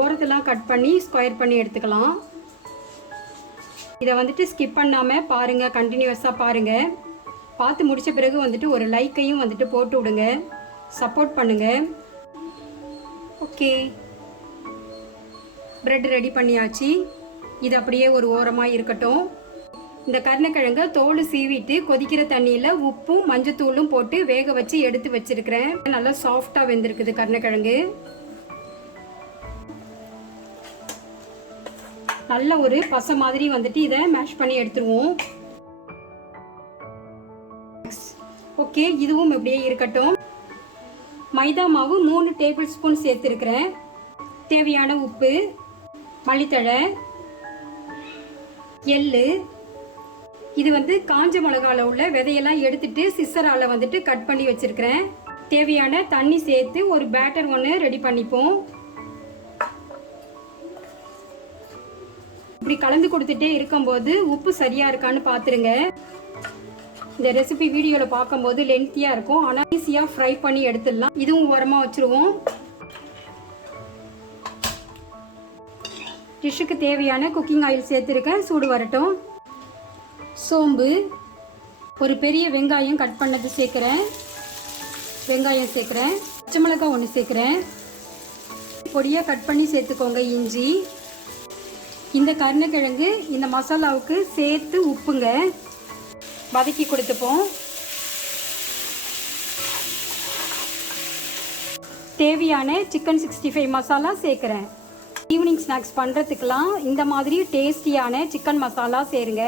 ஓரத்தெல்லாம் cut பண்ணி square பண்ணி எடுத்துக்கலாம். இதை வந்துட்டு ஸ்கிப் பண்ணாமல் பாருங்கள் கண்டினியூஸாக பாருங்கள் பார்த்து முடித்த பிறகு வந்துட்டு ஒரு லைக்கையும் வந்துட்டு போட்டு விடுங்க. சப்போர்ட் பண்ணுங்கள் ஓகே ப்ரெட் ரெடி பண்ணியாச்சு. இது அப்படியே ஒரு ஓரமாக இருக்கட்டும். இந்த கருணக்கிழங்கை தோல் சீவிட்டு கொதிக்கிற தண்ணியில் உப்பும் மஞ்சத்தூளும் போட்டு வேக வச்சு எடுத்து வச்சிருக்கிறேன். நல்லா சாஃப்டாக வெந்திருக்குது கருணக்கிழங்கு. நல்ல ஒரு பசை மாதிரி வந்துட்டு இதை மேஷ் பண்ணி எடுத்துருவோம். ஓகே இதுவும் இப்படியே இருக்கட்டும். மைதா மாவு மூணு டேபிள் ஸ்பூன் சேர்த்துருக்கிறேன். தேவையான உப்பு மல்லித்தழை எள்ளு. இது வந்து காஞ்ச மிளகாவில் உள்ள விதையெல்லாம் எடுத்துட்டு சிஸ்ஸரால் வந்துட்டு கட் பண்ணி வச்சுருக்கிறேன். தேவையான தண்ணி சேர்த்து ஒரு பேட்டர் ஒன்று ரெடி பண்ணிப்போம். இப்படி கலந்து கொடுத்துட்டே இருக்கும்போது உப்பு சரியாக இருக்கான்னு பார்த்துருங்க இந்த ரெசிபி வீடியோவில் பார்க்கும்போது லென்த்தியாக இருக்கும். ஆனால் ஈஸியாக ஃப்ரை பண்ணி எடுத்துடலாம். இதுவும் உரமாக வச்சுருவோம். டிஷ்ஷுக்கு தேவையான குக்கிங் ஆயில் சேர்த்துருக்கேன். சூடு வரட்டும். சோம்பு. ஒரு பெரிய வெங்காயம் கட் பண்ணது சேர்க்குறேன். வெங்காயம் சேர்க்குறேன். பச்சை மிளகாய் ஒன்று சேர்க்குறேன். பொடியாக கட் பண்ணி சேர்த்துக்கோங்க இஞ்சி. இந்த கருணக்கிழங்கு இந்த மசாலாவுக்கு சேர்த்து உப்புங்க. வதக்கி கொடுத்துப்போம். தேவையான சிக்கன் சிக்ஸ்டி ஃபைவ் மசாலா சேர்க்குறேன். ஈவினிங் ஸ்நாக்ஸ் பண்ணுறதுக்கெலாம் இந்த மாதிரி டேஸ்டியான சிக்கன் மசாலா சேருங்க.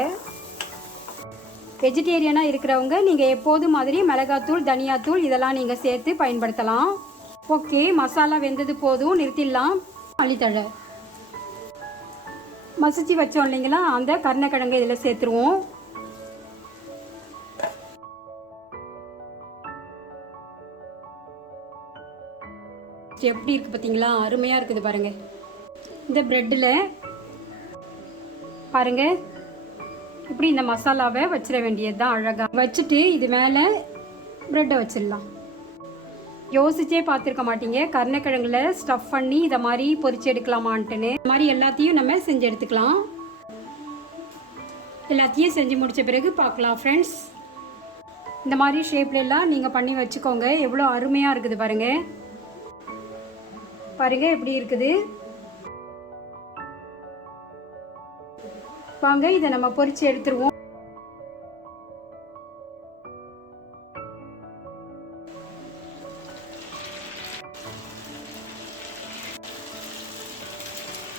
வெஜிடேரியனாக இருக்கிறவங்க நீங்கள் எப்போது மாதிரி மிளகாத்தூள் தனியாத்தூள் இதெல்லாம் நீங்கள் சேர்த்து பயன்படுத்தலாம். ஓகே மசாலா வெந்தது போதும் நிறுத்திடலாம். அள்ளித்தழை மசிச்சு வச்சோம் இல்லைங்களா? அந்த கருணக்கிழங்கு இதில் சேர்த்துருவோம். எப்படி இருக்குது பார்த்தீங்களா அருமையாக இருக்குது பாருங்கள் இந்த ப்ரெட்டில் பாருங்கள் இப்படி இந்த மசாலாவை வச்சிட வேண்டியது தான் அழகாக வச்சுட்டு இது மேலே ப்ரெட்டை வச்சிடலாம். யோசிச்சே பார்த்துருக்க மாட்டீங்க. கருணக்கிழங்குல ஸ்டஃப் பண்ணி இதை மாதிரி பொறிச்சு எடுக்கலாமான்ட்டுன்னு. இந்த மாதிரி எல்லாத்தையும் நம்ம செஞ்சு எடுத்துக்கலாம். எல்லாத்தையும் செஞ்சு முடித்த பிறகு பார்க்கலாம் ஃப்ரெண்ட்ஸ் இந்த மாதிரி ஷேப்ல எல்லாம் நீங்கள் பண்ணி வச்சுக்கோங்க. எவ்வளோ அருமையாக இருக்குது பாருங்கள் பாருங்க எப்படி இருக்குது. வாங்க இதை நம்ம பொரிச்சு எடுத்துருவோம்.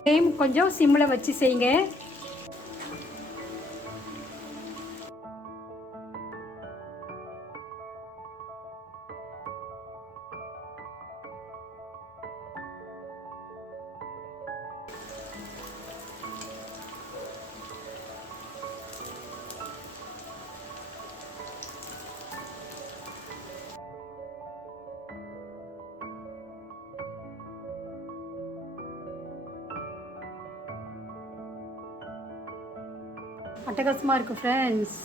ஃப்ளேம் கொஞ்சம் சிம்மில் வச்சு செய்யுங்க. அட்டகாசமாக இருக்குது ஃப்ரெண்ட்ஸ்